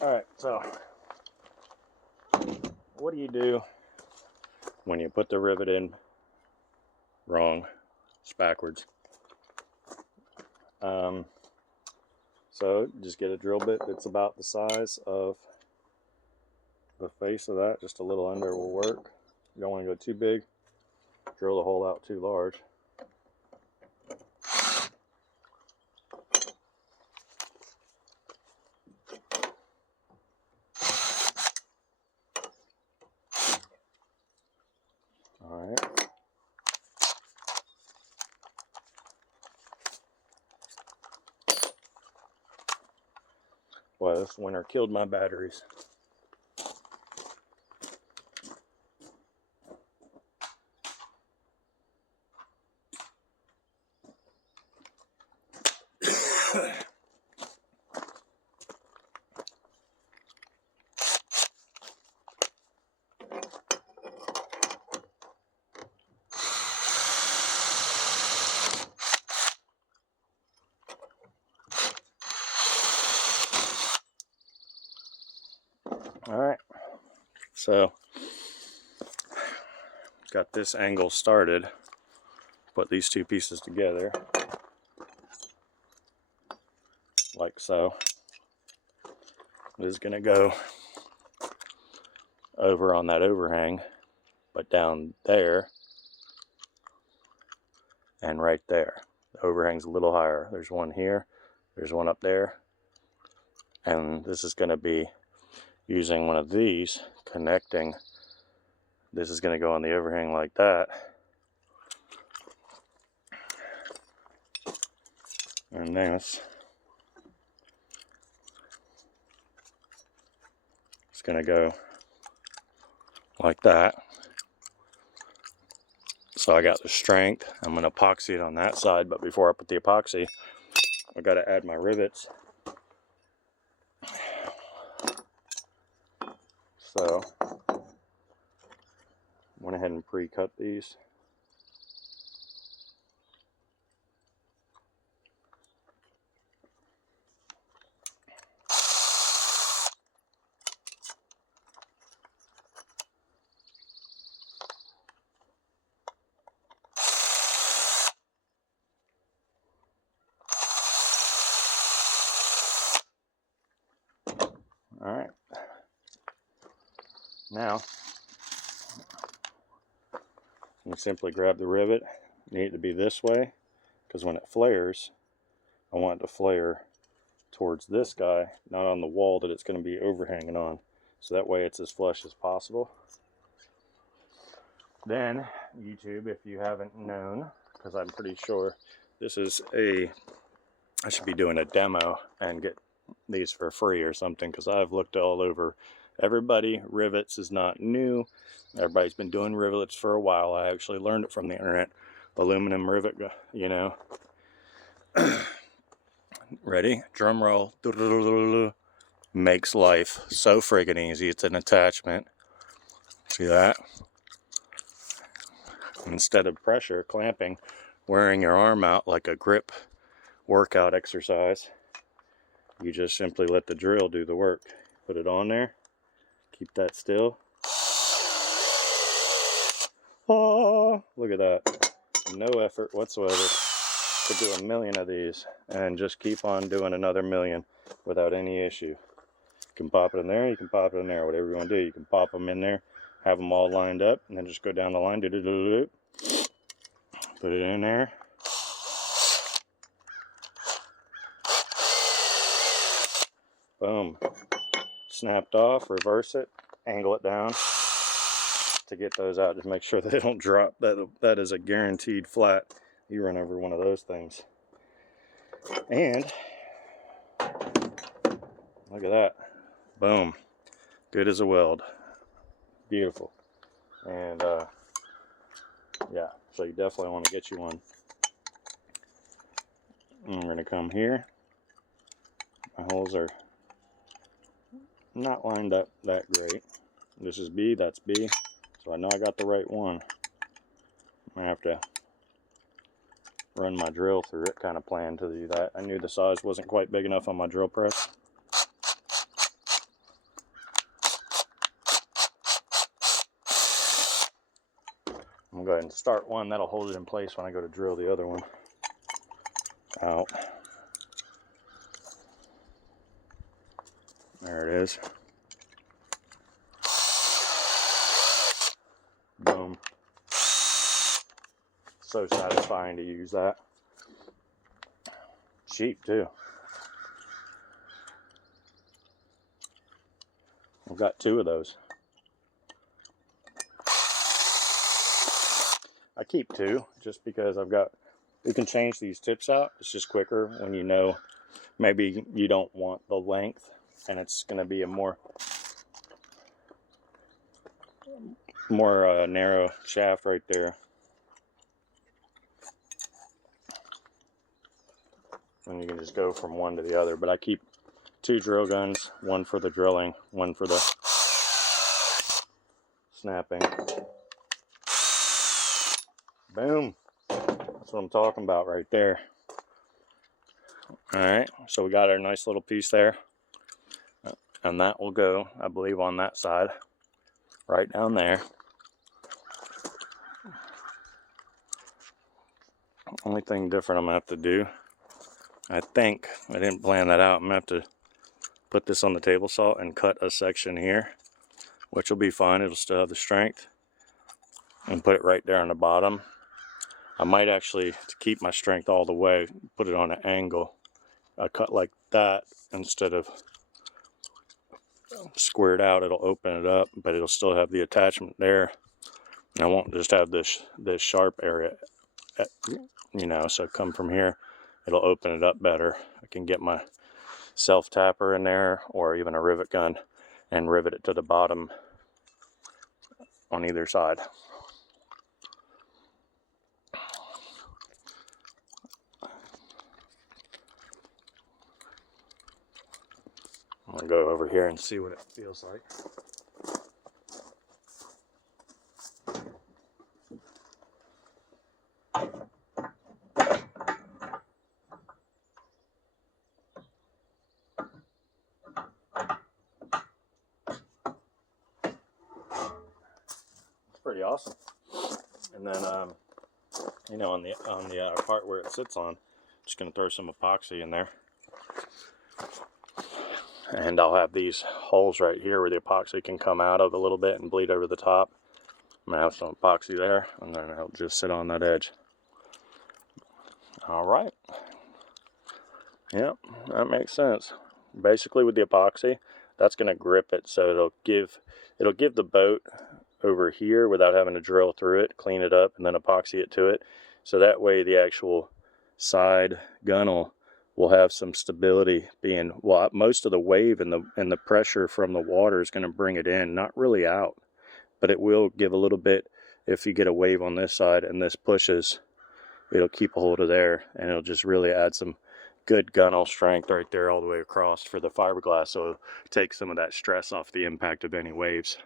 Alright, so what do you do when you put the rivet in wrong? It's backwards. So just get a drill bit that's about the size of the face of that. Just a little under will work. You don't want to go too big. Drill the hole out too large. Alright. Well, this winter killed my batteries. Alright, so got this angle started. Put these two pieces together like so. This is going to go over on that overhang, but down there and right there. The overhang's a little higher. There's one here, there's one up there, and this is going to be using one of these, connecting. This is going to go on the overhang like that, and this is going to go like that. So I got the strength. I'm going to epoxy it on that side, but before I put the epoxy, I got to add my rivets. So went ahead and pre-cut these. All right. Now, you simply grab the rivet. You need it to be this way, because when it flares, I want it to flare towards this guy, not on the wall that it's going to be overhanging on. So that way it's as flush as possible. Then, YouTube, if you haven't known, because I'm pretty sure this is I should be doing a demo and get these for free or something, because I've looked all over everybody. Rivets is not new. Everybody's been doing rivets for a while. I actually learned it from the internet. Aluminum rivet, you know. Ready? Drum roll. Makes life so friggin' easy. It's an attachment. See that? Instead of pressure clamping, wearing your arm out like a grip workout exercise, you just simply let the drill do the work. Put it on there, keep that still. Oh, look at that. No effort whatsoever. Could do a million of these and just keep on doing another million without any issue. You can pop it in there, you can pop it in there, whatever you want to do. You can pop them in there, have them all lined up, and then just go down the line, put it in there. Boom. Snapped off, reverse it, angle it down to get those out. Just make sure they don't drop. That is a guaranteed flat. You run over one of those things. And look at that. Boom. Good as a weld. Beautiful. And yeah, so you definitely want to get you one. And we're going to come here. My holes are not lined up that great. This is B, that's B. So I know I got the right one. I'm going to have to run my drill through it, kind of plan to do that. I knew the size wasn't quite big enough on my drill press. I'm going to go ahead and start one. That'll hold it in place when I go to drill the other one out. There it is. Boom. So satisfying to use that. Cheap too. I've got 2 of those. I keep 2 just because we can change these tips out. It's just quicker when you know maybe you don't want the length and it's going to be a more narrow shaft right there. And you can just go from one to the other. But I keep 2 drill guns, one for the drilling, one for the snapping. Boom. That's what I'm talking about right there. Alright, so we got our nice little piece there. And that will go, I believe, on that side. Right down there. Only thing different I'm going to have to do, I think, I didn't plan that out, I'm going to have to put this on the table saw and cut a section here, which will be fine, it'll still have the strength, and put it right there on the bottom. I might actually, to keep my strength all the way, put it on an angle. I cut like that instead of squared out. It'll open it up, but it'll still have the attachment there. And I won't just have this sharp area, you know, so come from here, it'll open it up better. I can get my self tapper in there or even a rivet gun and rivet it to the bottom on either side. I'm gonna go over here and see what it feels like. It's pretty awesome. And then, you know, on the part where it sits on, just gonna throw some epoxy in there. And I'll have these holes right here where the epoxy can come out of a little bit and bleed over the top. I'm going to have some epoxy there, and then it'll just sit on that edge. Alright. Yep, that makes sense. Basically with the epoxy, that's going to grip it so it'll give the boat over here without having to drill through it, clean it up, and then epoxy it to it. So that way the actual side gunnel will have some stability, being, well, most of the wave and the pressure from the water is going to bring it in, not really out, but it will give a little bit. If you get a wave on this side and this pushes, it'll keep a hold of there, and it'll just really add some good gunnel strength right there all the way across for the fiberglass, so it'll take some of that stress off the impact of any waves.